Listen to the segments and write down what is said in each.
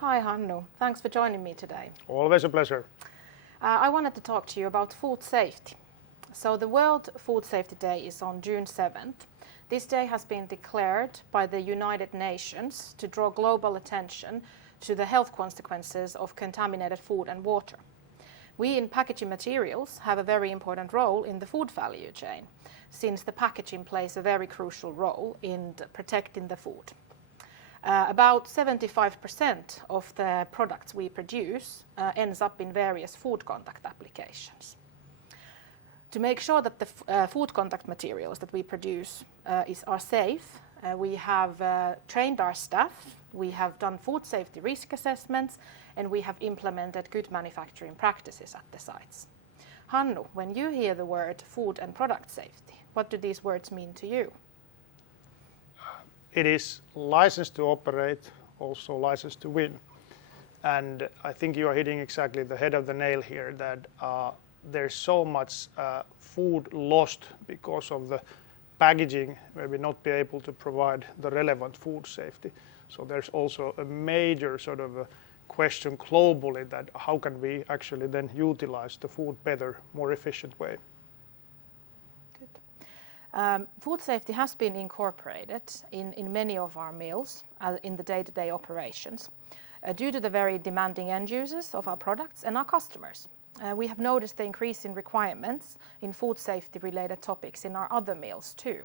Hi Hannu, thanks for joining me today. Always a pleasure. I wanted to talk to you about food safety. So the World Food Safety Day is on June 7th. This day has been declared by the United Nations to draw global attention to the health consequences of contaminated food and water. We in packaging materials have a very important role in the food value chain, since the packaging plays a very crucial role in protecting the food. About 75% of the products we produce ends up in various food contact applications. To make sure that the food contact materials that we produce are safe, we have trained our staff, we have done food safety risk assessments, and we have implemented good manufacturing practices at the sites. Hannu, when you hear the word food and product safety, what do these words mean to you? It is license to operate, also license to win. And I think you are hitting exactly the head of the nail here, that there's so much food lost because of the packaging, where we not be able to provide the relevant food safety. So there's also a major sort of a question globally, that how can we actually then utilize the food better, more efficient way. Good. Food safety has been incorporated in many of our mills in the day-to-day operations due to the very demanding end users of our products and our customers. We have noticed the increase in requirements in food safety related topics in our other mills too.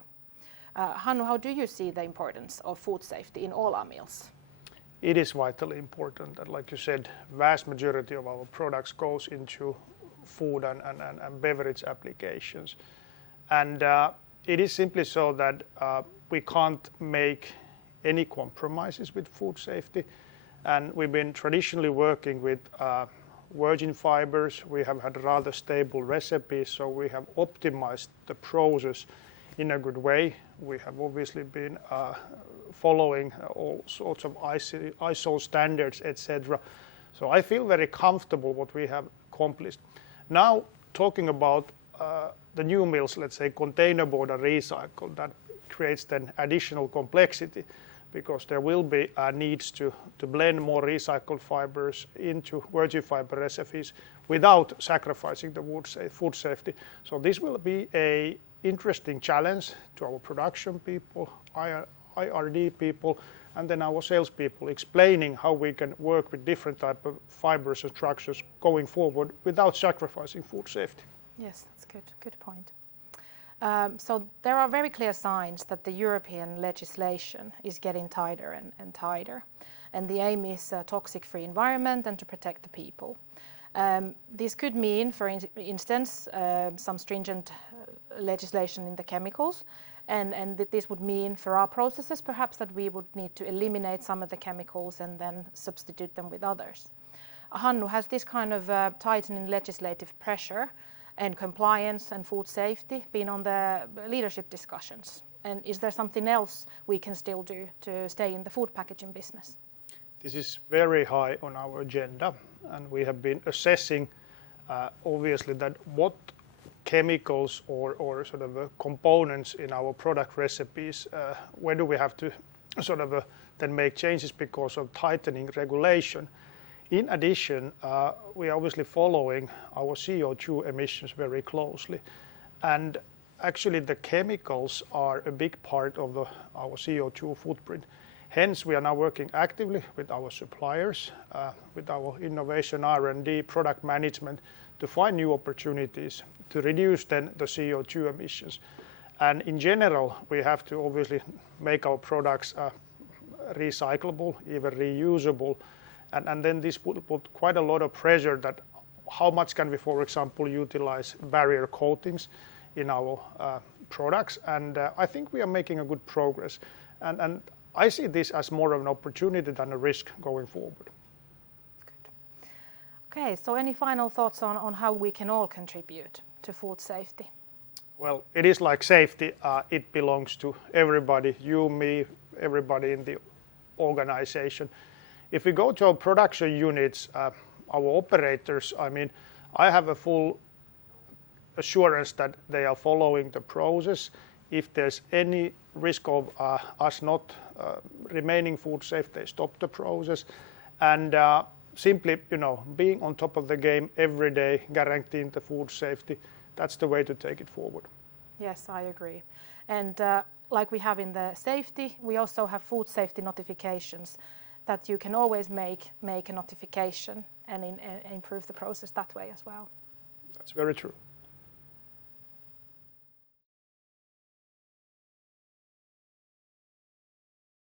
Hannu, how do you see the importance of food safety in all our mills? It is vitally important, and like you said, vast majority of our products goes into food and beverage applications. And it is simply so that we can't make any compromises with food safety. And we've been traditionally working with virgin fibers. We have had rather stable recipes, so we have optimized the process in a good way. We have obviously been following all sorts of ISO standards, etc. So I feel very comfortable what we have accomplished. Now, talking about the new mills, let's say containerboard and recycle, that creates then additional complexity, because there will be needs to blend more recycled fibers into virgin fiber recipes without sacrificing the food safety. So this will be an interesting challenge to our production people, IRD people, and then our salespeople, explaining how we can work with different type of fibers and structures going forward without sacrificing food safety. Yes, that's good point. So there are very clear signs that the European legislation is getting tighter and tighter, and the aim is a toxic-free environment and to protect the people. This could mean, for instance, some stringent legislation in the chemicals, and that this would mean for our processes perhaps that we would need to eliminate some of the chemicals and then substitute them with others. Hannu, has this kind of tightening legislative pressure and compliance and food safety been on the leadership discussions? And is there something else we can still do to stay in the food packaging business? This is very high on our agenda, and we have been assessing obviously that what chemicals or sort of components in our product recipes, where do we have to sort of then make changes because of tightening regulation. In addition, we are obviously following our CO2 emissions very closely, and actually the chemicals are a big part of our CO2 footprint. Hence, we are now working actively with our suppliers, with our innovation R&D, product management, to find new opportunities to reduce then the CO2 emissions. And in general, we have to obviously make our products recyclable, even reusable. And then this would put quite a lot of pressure that how much can we, for example, utilize barrier coatings in our products. And I think we are making a good progress. And I see this as more of an opportunity than a risk going forward. Good. Okay, so any final thoughts on how we can all contribute to food safety? Well, it is like safety. It belongs to everybody, you, me, everybody in the organization. If we go to our production units, our operators, I have a full assurance that they are following the process. If there's any risk of us not remaining food safe, they stop the process. And simply, being on top of the game every day, guaranteeing the food safety, that's the way to take it forward. Yes, I agree. And like we have in the safety, we also have food safety notifications that you can always make a notification and improve the process that way as well. That's very true.